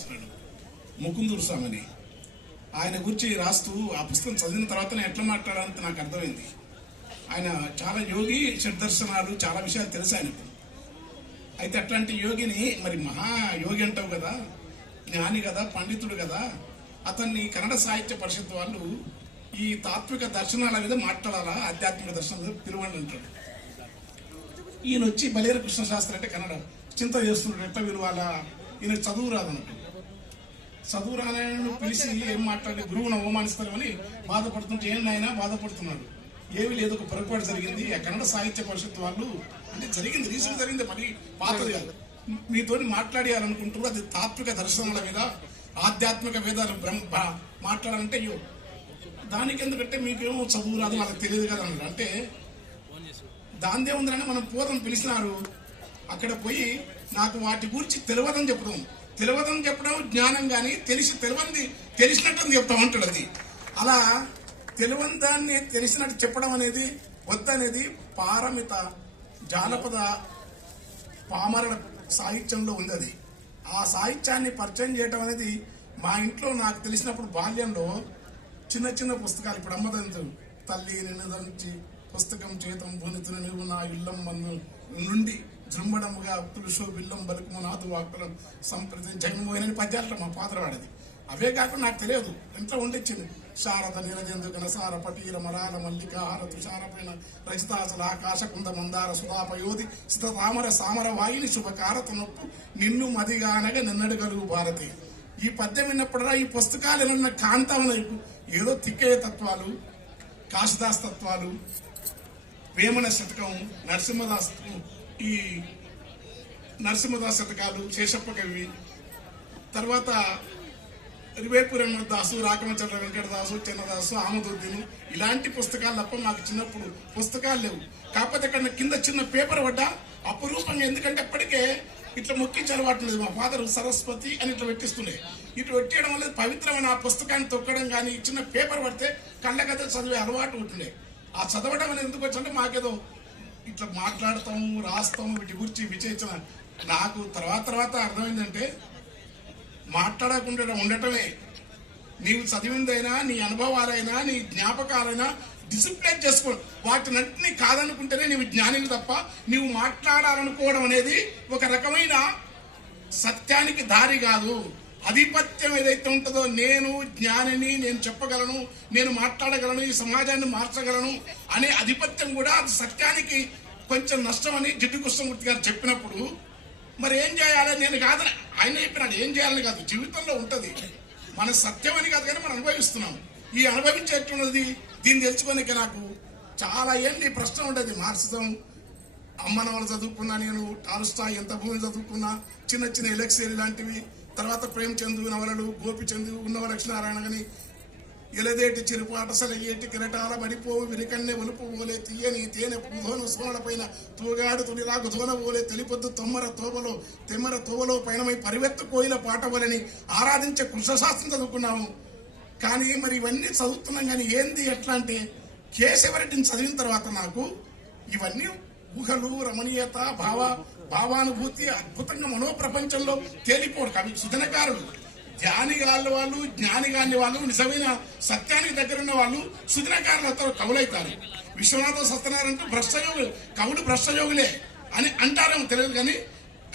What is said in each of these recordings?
రాసినాడు, ముకుందూరు స్వామిని. ఆయన గురించి రాస్తూ ఆ పుస్తకం చదివిన తర్వాత నేను ఎట్లా మాట్లాడాలని నాకు అర్థమైంది. ఆయన చాలా యోగి, షడ్దర్శనాలు, చాలా విషయాలు తెలుసు ఆయనకు. అయితే అట్లాంటి యోగిని మరి మహాయోగి అంటావు కదా, జ్ఞాని కదా, పండితుడు కదా, అతన్ని కన్నడ సాహిత్య పరిషత్ వాళ్ళు ఈ తాత్విక దర్శనాల మీద మాట్లాడాలా, ఆధ్యాత్మిక దర్శనం మీద పిలువండి అంటాడు. ఈయన వచ్చి బలేర కృష్ణ శాస్త్రి అంటే కన్నడ చింత చేస్తున్నాడు, ఎట్లా విలువాలా, ఈయన చదువు రాదన్నట్టు. చదువు రానాయను పిలిచి ఏం మాట్లాడి గురువును అవమానిస్తారని బాధపడుతుంటే ఏం నాయన బాధపడుతున్నాడు. ఏమీ లేదు, ఒక పొరపాటు జరిగింది. ఆ కన్నడ సాహిత్య పరిషత్ వాళ్ళు అంటే జరిగింది, రీసెంట్ జరిగింది, మరి పాతది కాదు, మీతో మాట్లాడాలనుకుంటూ అది తాత్విక దర్శనాల మీద, ఆధ్యాత్మిక వేదాలు మాట్లాడాలంటే అయ్యో దానికి ఎందుకంటే మీకేమో చదువు రాదు, వాళ్ళకి తెలియదు కదా అన్నారు. అంటే దాందే ఉందని మనం పూర్వం పిలిచినారు. అక్కడ పోయి నాకు వాటి గురించి తెలియదని చెప్పడం జ్ఞానం, కానీ తెలిసినట్టు చెప్తాం అంటాడు. అది అలా తెలియని దాన్ని తెలిసినట్టు చెప్పడం అనేది వద్దనేది పారమిత జానపద పామర సాహిత్యంలో ఉంది. అది ఆ సాహిత్యాన్ని పరిచయం చేయడం అనేది మా ఇంట్లో నాకు తెలిసినప్పుడు బాల్యంలో చిన్న చిన్న పుస్తకాలు, ఇప్పుడు అమ్మదంతు తల్లి నిన్నదంచి పుస్తకం చేతం భూనితుని నువ్వు నా ఇల్లం మన్ను నుండి జృంబడముగా తులుషో బిల్లం బలుకుము నాదు వాక్కులను సంప్రదించి జగన్మోహన్ పద్యాలతో మా పాత్ర వాడేది. అవే కాకుండా నాకు తెలియదు, ఇంట్లో ఉండిచ్చింది. శారద నిరజందుకన సార పటీర మరాల మల్లిక హార తుషారపైన రచితాచల ఆకాశ కుంద మందార సుధాపయోధి సిత తామర సామర వాయిని శుభకారత నొప్పు నిన్ను మదిగానగా నిన్నడగలుగు భారతి. ఈ పద్యం విన్నప్పుడరా ఈ పుస్తకాలు ఏమన్నా కాంతావన ఏదో తిక్కయ్య తత్వాలు, కాశిదాస్ తత్వాలు, వేమన శతకం, ఈ నరసింహదాస్ శతకాలు, శేషప్ప కవి, తర్వాత రివేపురం దాసు, రాకమచంద్ర వెంకటదాసు, చిన్నదాసు, ఆమదుద్దీను, ఇలాంటి పుస్తకాలు తప్ప నాకు చిన్నప్పుడు పుస్తకాలు లేవు. కాకపోతే అక్కడ కింద చిన్న పేపర్ పడ్డా అపురూపంగా, ఎందుకంటే అప్పటికే ఇట్లా మొక్కించి అలవాటు లేదు. మా ఫాదర్ సరస్వతి అని ఇట్లా పెట్టిస్తుండే. ఇట్లా పెట్టేయడం వల్ల పవిత్రమైన ఆ పుస్తకాన్ని తొక్కడం కానీ, చిన్న పేపర్ పడితే కళ్ళకథ చదివే అలవాటు ఉంటుండే. ఆ చదవడం అనేది ఎందుకు వచ్చంటే మాకేదో ఇట్లా మాట్లాడతాము, రాస్తాము, వీటి గురించి విచేచన. నాకు తర్వాత అర్థమైందంటే మాట్లాడకుండా ఉండటమే. నీవు చదివిందైనా, నీ అనుభవాలైనా, నీ జ్ఞాపకాలైనా డిసిప్లిన్ చేసుకో. వాటినన్నింటినీ కాదనుకుంటేనే నీవు జ్ఞానివి తప్ప నీవు మాట్లాడాలనుకోవడం అనేది ఒక రకమైన సత్యానికి దారి కాదు. ఆధిపత్యం ఏదైతే ఉంటుందో, నేను జ్ఞానిని, నేను చెప్పగలను, నేను మాట్లాడగలను, ఈ సమాజాన్ని మార్చగలను అనే ఆధిపత్యం కూడా అది సత్యానికి కొంచెం నష్టం అని జిడ్డు కృష్ణమూర్తి గారు చెప్పినప్పుడు మరి ఏం చేయాలి? నేను కాదని ఆయన చెప్పినాడు, ఏం చేయాలని కాదు, జీవితంలో ఉంటుంది. మన సత్యం అని కాదు కానీ మనం అనుభవిస్తున్నాం. ఈ అనుభవించేట్టున్నది దీన్ని తెలుసుకోనిక నాకు చాలా ఏంటి ప్రశ్న ఉండేది. మార్క్సిజం, అమ్మనవలు చదువుకున్నా, నేను టాల్స్టాయ్, ఎంత భూమి చదువుకున్నా, చిన్న ఎలక్సేరి లాంటివి, తర్వాత ప్రేమచందు నవలలు, గోపిచందు, ఉన్నవ లక్ష్మీనారాయణ గని, ఎలదేటి చిరుపాటసల ఏటి కిరటాల బడిపోవు విరికన్నె ఒలుపు పోలే తీయని తేనె పుధోన సోనల పైన తూగాడు తులిలాగు ధోన పోలే తెలిపొద్దు తెమ్మర తోవలో పైనమై పరివెత్తు కోయిల పాటవలని ఆరాధించే కృష్ణశాస్త్రం చదువుకున్నాము. కానీ మరి ఇవన్నీ చదువుతున్నాం కానీ ఏంది ఎట్లా అంటే, కేశవరెడ్డిని చదివిన తర్వాత నాకు ఇవన్నీ ఊహలు, రమణీయత, భావానుభూతి అద్భుతంగా మనోప్రపంచంలో తేలిపోడు. కవి సుజనకారులు, ధ్యానిగాళ్ళ వాళ్ళు, జ్ఞానిగాని వాళ్ళు, నిజమైన సత్యానికి దగ్గరున్న వాళ్ళు సుజనకారులతో కవులైతారు. విశ్వనాథ సత్యనారాయణ భ్రష్టయోగులు, కవులు భ్రష్టయోగులే అని అంటారేమో తెలియదు కానీ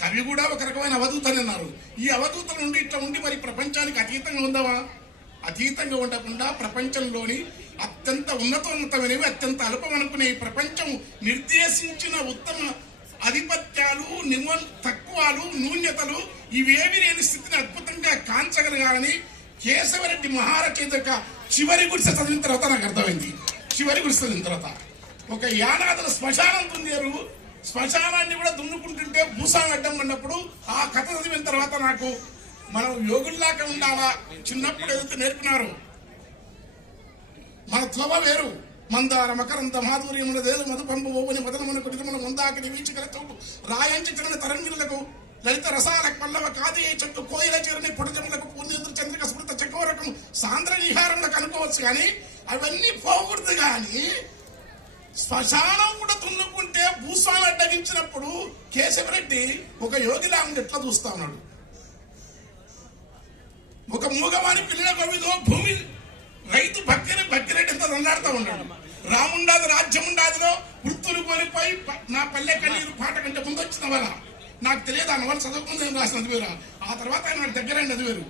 కవి కూడా ఒక రకమైన అవధూతని అన్నారు. ఈ అవధూతలు నుండి ఇట్లా ఉండి మరి ప్రపంచానికి అతీతంగా ఉందవా? అతీతంగా ఉండకుండా ప్రపంచంలోని అత్యంత ఉన్నతమైనవి, అత్యంత అల్పం అనుకునే ఈ ప్రపంచం నిర్దేశించిన ఉత్తమ ఆధిపత్యాలు, తక్కువలు, న్యూన్యతలు ఇవేవి లేని స్థితిని అద్భుతంగా కాంచగలగాలని కేశవరెడ్డి మహారచయిత యొక్క చివరి గుడిసె చదివిన తర్వాత నాకు అర్థమైంది. చివరి గుడిసె చదివిన తర్వాత ఒక యానాదుల శ్మశానం దున్నేరు, శ్మశానాన్ని కూడా దున్నుకుంటుంటే భూసాన్ని అడ్డం పడినప్పుడు ఆ కథ చదివిన తర్వాత నాకు మనం యోగుల్లాగా ఉండాలా, చిన్నప్పుడు ఏదైతే నేర్పినారో మన త్వవ వేరు, మందార మకరంత మాధుర్యమున దేలు మధుపంపు ఓవని మదనమునకు నిజమున ముందాకిని వీచికల చోటు రాయంచి చరణ తరణ్యులకు లలిత రసాల పల్లవ కాది చెట్టు కోయిల చీరని పుటజములకు పూర్ణేంద్ర చంద్రిక స్మృత చక్రవరకం సాంద్ర విహారములకు అనుకోవచ్చు. కానీ అవన్నీ పోకూడదు. కానీ శ్మశానం కూడా తున్నుకుంటే భూస్వామి అడ్డగించినప్పుడు కేశవరెడ్డి ఒక యోగిలా ఉండి ఎట్లా చూస్తా ఉన్నాడు. ఒక మూగవాని పిల్లల కవిదో భూమి రైతు బక్కిరెడ్డి ఎంత దండాడుతూ ఉన్నాడు. రాముండాది రాజ్యముండాదిలో వృత్తులు కోల్పోయి నా పల్లె కన్నీరు పాట కంటే ముందు వచ్చిన వల్ల నాకు తెలియదు ఆ నవల చదువుకుంది నేను రాసినది వేరు, ఆ తర్వాత ఆయన నాకు దగ్గరైనది అది వేరు.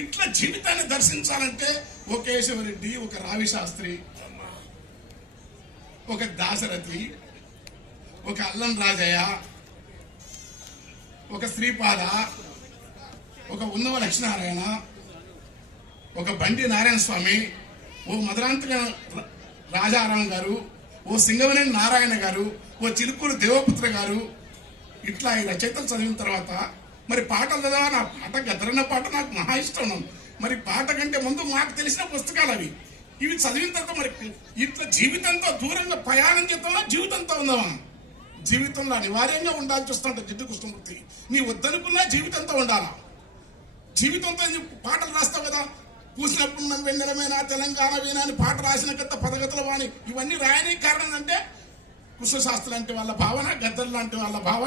ఇట్లా జీవితాన్ని దర్శించాలంటే ఒక కేశవరెడ్డి, ఒక రావి శాస్త్రి, ఒక దాశరథి, ఒక అల్లం రాజయ్య, ఒక శ్రీపాద, ఒక ఉన్నవ లక్ష్మీనారాయణ, ఒక బండి నారాయణ స్వామి, ఓ మధురాంతక రాజారాం గారు, ఓ సింగవనేని నారాయణ గారు, ఓ చిలుకూరు దేవపుత్ర గారు, ఇట్లా ఈ రచయితలు చదివిన తర్వాత మరి పాటలు చదవా. నా పాట గద్దరన్న పాట నాకు మహా ఇష్టం. మరి పాట కంటే ముందు మాకు తెలిసిన పుస్తకాలు అవి. ఇవి చదివిన తర్వాత మరి ఇట్లా జీవితంతో దూరంగా ప్రయాణం చేద్దామా, జీవితంతో ఉందామా? జీవితంలో అనివార్యంగా ఉండాల్సి వస్తుంట. జిడ్డు కృష్ణమూర్తి నీ వద్దనుకున్నా జీవితంతో ఉండాలా. జీవితంతో పాటలు రాస్తావు కదా, పూసినప్పుడు నన్ను వెన్నెలమైన తెలంగాణ వీణ అని పాట రాసిన కొత్త పదగతుల వాణి, ఇవన్నీ రాయడానికి కారణం అంటే కృష్ణశాస్త్రి లాంటి వాళ్ళ భావన, గద్దర్ లాంటి వాళ్ళ భావన.